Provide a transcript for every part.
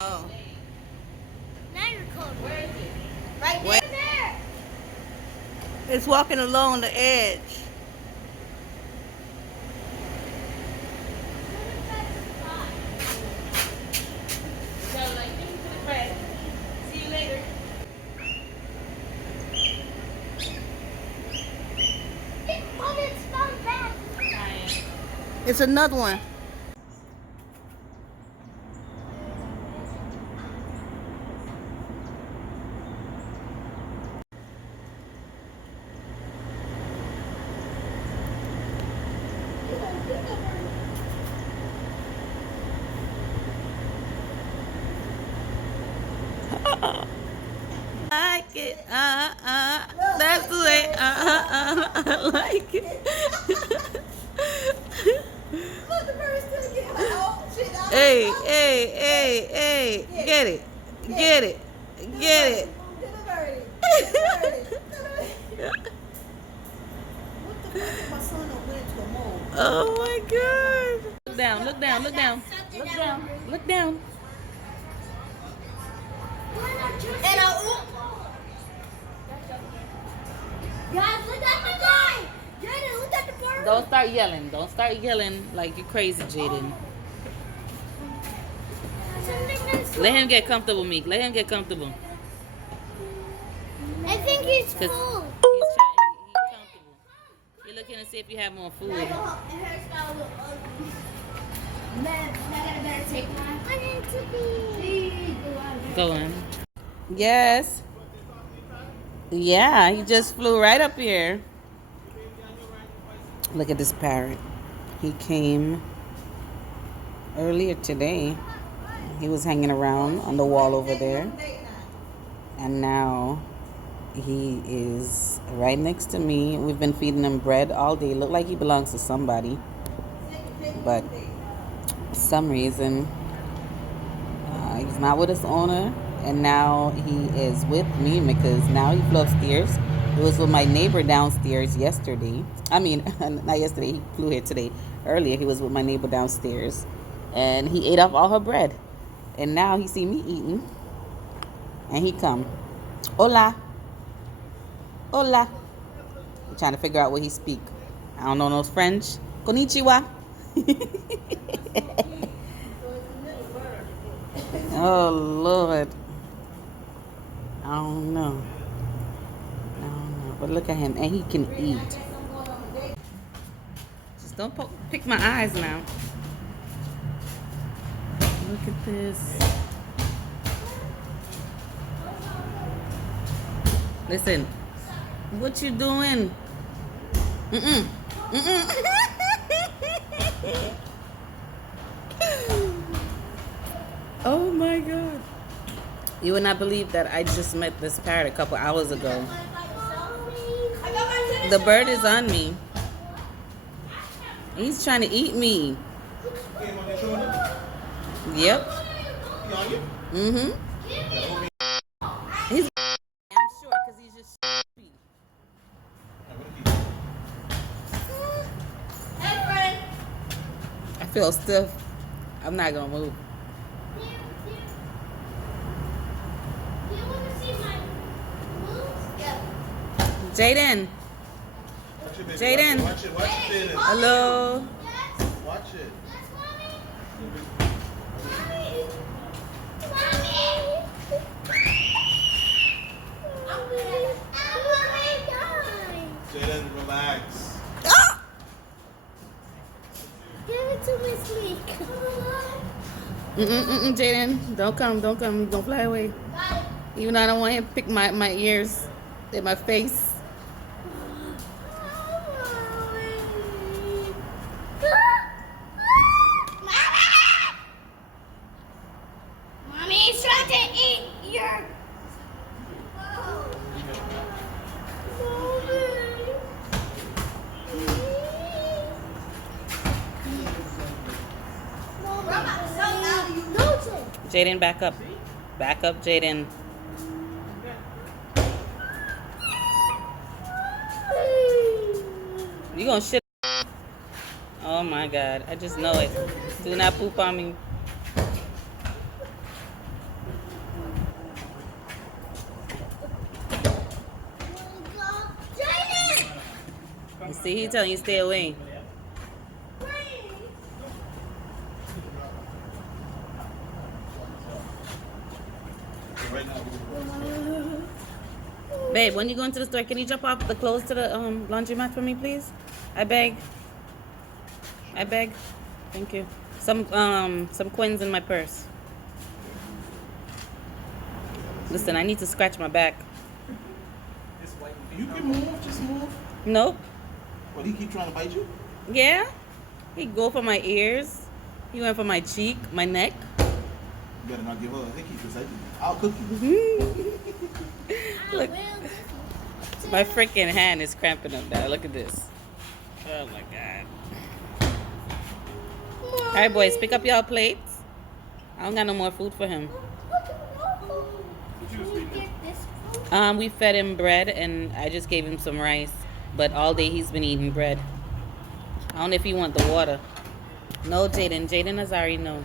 Oh. Now you're cold. Where is it? Right Wait. there. It's walking along the edge. So, like, thank you for the bread. See you later. Oh, it's fun back. Bye. It's another one. Like it, that's the way, I like it. Look, the bird's still getting like, oh, shit. Hey, hey, hey, hey, get it, get it, get it. Get the birdie. Get the birdie. What the fuck if my son done went into a mole? Oh my God. Look down, look down, look down, look down, look down. And guys, look at the guy. Jaden, look at the bird. Don't start yelling. Don't start yelling like you're crazy, Jaden. Let him get comfortable, Meek. Let him get comfortable. I think he's 'Cause full. he's comfortable. You're looking to see if you have more food. Hairstyle look ugly. Man, I gotta better take mine. I need to be. Go on. Yes. Yeah, he just flew right up here. Look at this parrot. He came earlier today. He was hanging around on the wall over there. And now he is right next to me. We've been feeding him bread all day. Look like he belongs to somebody. But for some reason, he's not with his owner. And now he is with me because now he flew upstairs. He was with my neighbor downstairs yesterday. I mean, not yesterday. He flew here today. Earlier, he was with my neighbor downstairs. And he ate off all her bread. And now he see me eating. And he come. Hola. Hola. I'm trying to figure out what he speak. I don't know no French. Konnichiwa. Oh, Lord. I don't know. But look at him. And he can eat. Just don't pick my eyes now. Look at this. Listen. What you doing? Mm-mm. Mm-mm. Oh my God. You would not believe that I just met this parrot a couple hours ago. The bird is on me. He's trying to eat me. Yep. Mm-hmm. He's I'm sure because he's just sleepy. I feel stiff. I'm not gonna move. Jaden. Jaden. Watch it. Watch it. Hello. Watch it. Jaden, relax. Ah! Give it to me, Sleek. Jaden, don't come. You're gonna fly away. Even though I don't want him to pick my ears and my face. Mommy's trying to eat your. Jaden, back up. Back up, Jaden. You gonna shit? Oh my God! I just know it. Do not poop on me. See, he telling you stay away. Right now. Babe, when you go into the store, can you drop off the clothes to the laundromat for me, please? I beg. I beg. Thank you. Some coins in my purse. Listen, I need to scratch my back. You can move, just move. Nope. But he keep trying to bite you? Yeah. He go for my ears. He went for my cheek, my neck. You better not give her a hickey because I'll cook you. Look, my freaking hand is cramping up now. Look at this. Oh my god. All right, boys, pick up y'all plates. I don't got no more food for him. We fed him bread and I just gave him some rice. But all day he's been eating bread. I don't know if he want the water. No, Jaden. Jaden Azari, no.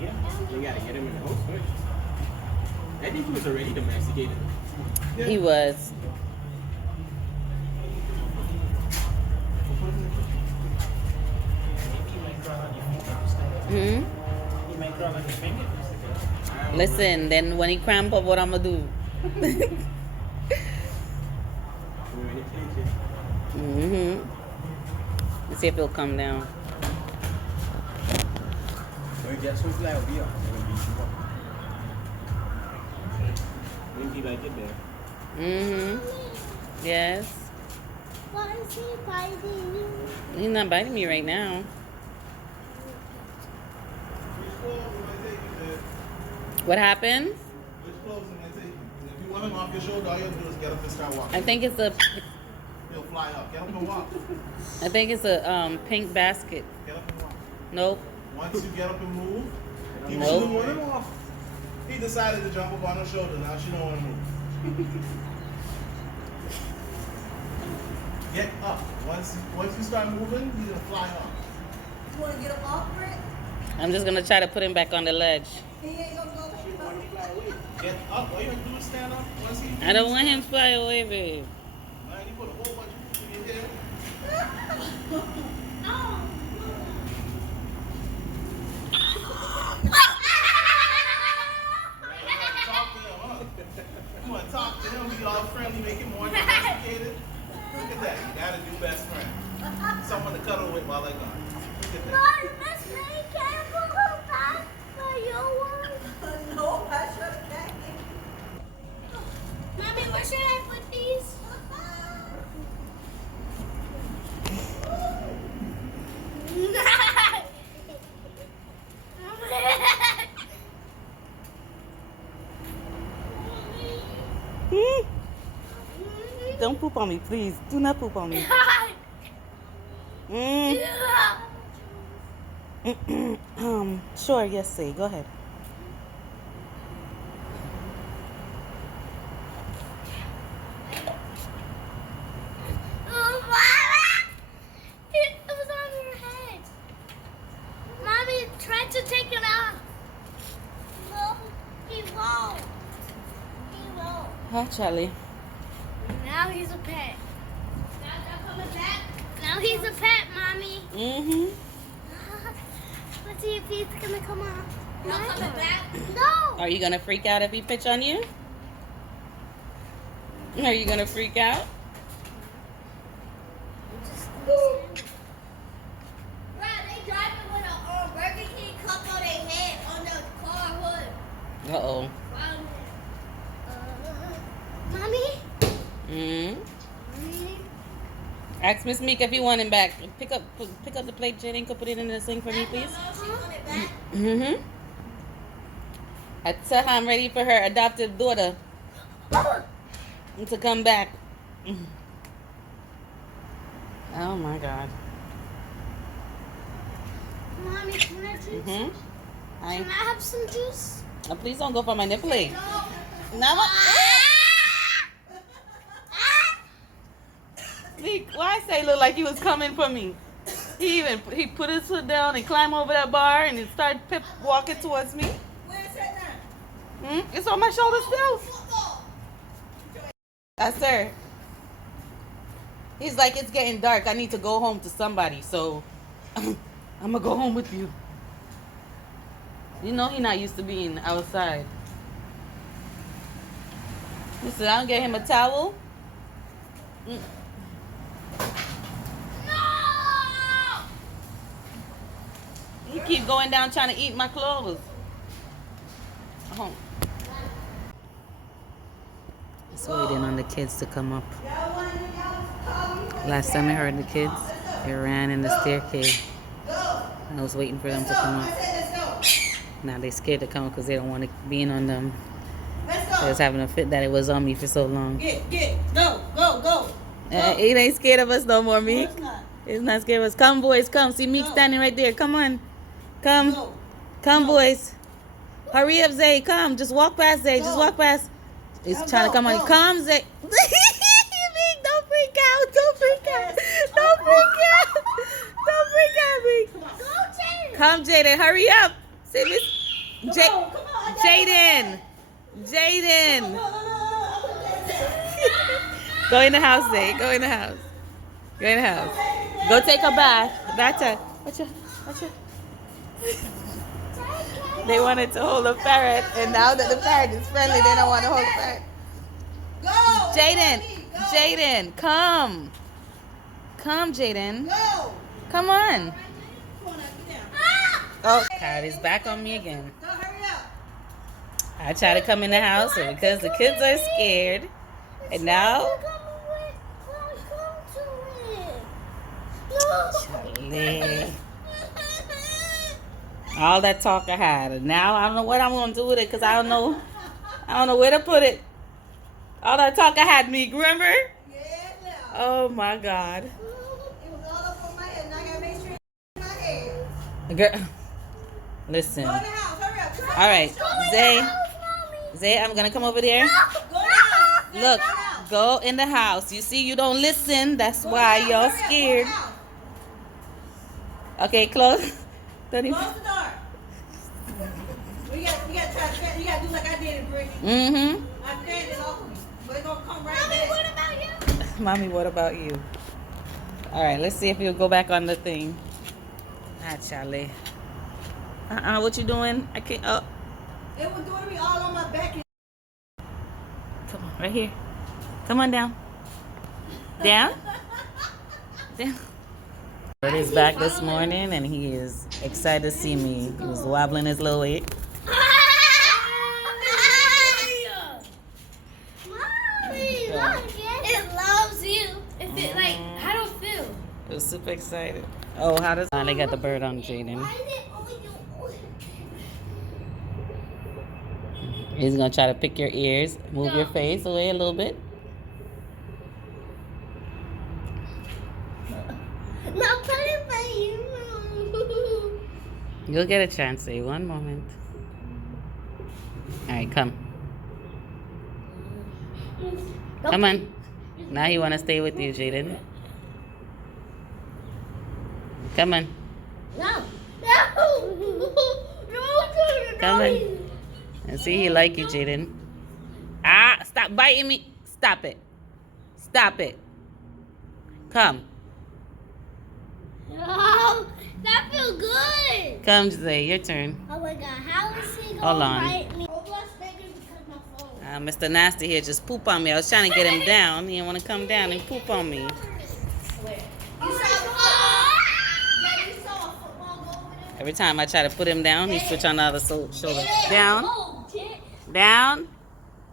Yeah, you gotta get him in the house first. I think he was already domesticated. He was. Hmm? He might crawl on your finger. Listen, then when he cramp up, what I'm gonna do? Mm-hmm. Let's see if he'll come down. When he like it there. Mm-hmm. Yes. Why is he biting you? He's not biting me right now. Which clothes am I taking, babe? What happened? Which clothes am I taking? If you want him off your shoulder, all you have to do is get up and start walking. I think it's a He'll fly up. Get up and walk. pink basket. Get up and walk. Nope. Once you get up and move, he Nope. shouldn't want him off. He decided to jump up on her shoulder. Now she don't want to move. Get up. Once you start moving, he's gonna fly up. You want to get him off, Brett? I'm just gonna try to put him back on the ledge. He ain't gonna go back. Get up. All you have to do is stand up. Once he I don't want him to fly away, babe. Man, you put a whole bunch of food in your head. Talk to him, huh? You want to talk to him, be all friendly, make him more domesticated. Look at that. You got a new best friend. Someone to cuddle with while they're gone. Look at that. No, I should have. Mommy, where should I put these? Don't poop on me, please. Do not poop on me. Sure, yes, say. Go ahead. It was on your head. Mommy tried to take it off. No, he won't. He won't. Hi, Charlie. Now he's a pet. Now coming back. Now he's a pet, Mommy. Mm-hmm. Let's see if he's gonna come on. Not coming back. No. Are you gonna freak out if he pitch on you? Are you gonna freak out? They driving with a Burger King cup on their head on the car hood. Uh-oh. Mommy? Mm-hmm. Ask Miss Meek if you want him back. Pick up the plate, Jaden. Go put it in the sink for me, please. Mm-hmm. I tell her I'm ready for her adoptive daughter to come back. Oh my God. Mommy, can I juice? Mm-hmm. Can I have some juice? Please don't go for my nipple. Now what? Meek, why say it look like he was coming for me? He put his foot down and climbed over that bar and then started walking towards me. Where's that now? It's on my shoulder still. Yes, sir. He's like, it's getting dark. I need to go home to somebody, so I'm gonna go home with you. You know he not used to being outside. Listen, I'll get him a towel. No! He keep going down trying to eat my clothes. Oh. Just waiting on the kids to come up. Last time I heard the kids, they ran in the staircase. I was waiting for them to come up. Now they scared to come up because they don't want to be in on them. They was having a fit that it was on me for so long. Get, go. It ain't scared of us no more, No, Meek. it's not. It's not scared of us. Come, boys, come. See Meek Go. standing right there. Come on. Come. Go. Come, boys. Hurry up, Zay. Come. Just walk past, Zay. Just Go. walk past. He's Now trying to go, come on. go. Come, Zay. Meek, don't freak out. Don't freak out. Don't freak out. Don't freak out, Meek. Go, Jaden! Come, Jaden. Hurry up. See Miss Come on, I got Jaden. it. Jaden. No. Go in the house, Zay. Go in the house. Go in the house. Go take a bath. That's it. Watch it. They wanted to hold a ferret, and now that the ferret is friendly, they don't want to hold a ferret. Go. Jaden, Go. Jaden, come. Come, Jaden. Go. Come on. Come on, now, get down. Oh, God is back on me again. Go, hurry up. I try to come in the house, and because the kids are scared, and now, Charlie. All that talk I had, and now I don't know what I'm gonna do with it, cause I don't know where to put it. All that talk I had, Meek, remember? Yeah, now. Oh my God. It was all up on my head, and I gotta make sure it's in my head. Girl, listen. Go in the house, hurry up. All right, Zay, I'm gonna come over there. Go in the house. Look, go in the house. You see, you don't listen. That's why y'all scared. Okay, close. Close the door. You gotta do like I did it, Brittany. Mm-hmm. I said it off of me, but it's gonna come right Mommy, back. what about you? Mommy, what about you? All right, let's see if you'll go back on the thing. Ah, Charlie. What you doing? I can't. Oh, It was doing me all on my back. come on, right here. Come on down. Down. Down. Bird is back this morning, and he is excited to see me. He was wobbling his little weight. Mommy, look, it loves you. If it like, I don't feel. He was super excited. Oh, how does? They got the bird on Jaden. Why is it only you? He's gonna try to pick your ears, move your face away a little bit. Not putting for you. You'll get a chance. Say one moment. All right, come. Come on. Now he wanna stay with you, Jaden. Come on. No. No. Come on. And see, he like you, Jaden. Ah, stop biting me. Stop it. Stop it. Come. Oh, that feels good. Come, Zay. Your turn. Oh my God, how is he gonna Hold on. bite me? Roblox making because my phone. Mr. Nasty here just poop on me. I was trying to get him down. He didn't want to come down and poop on me. You saw a football go over there? Every time I try to put him down, he switch on the other shoulder. Down. Oh, Jet. Down.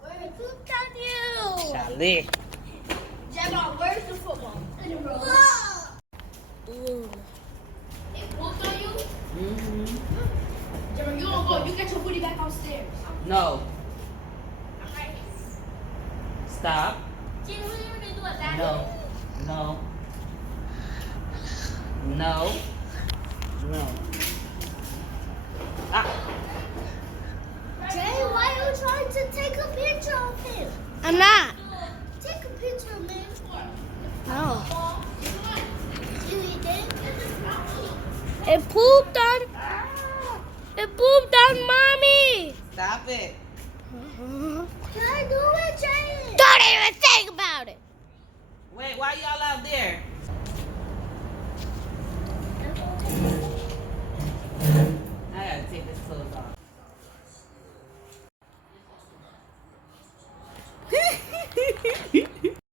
Where the poop on you? Charlie. Jamal, where's the football? In the room. Ooh. It pooped on you? Mm-hmm. Jamal, you don't go. You get your booty back on stairs. No. Okay. Stop. Jimmy, what are you gonna do at that? No. No. No. No. Ah. Jay, why are you trying to take a picture of him? I'm not. Take a picture of me. No. It pooped on. It pooped on mommy. Stop it. Can I do it, Jay? Daddy! even think about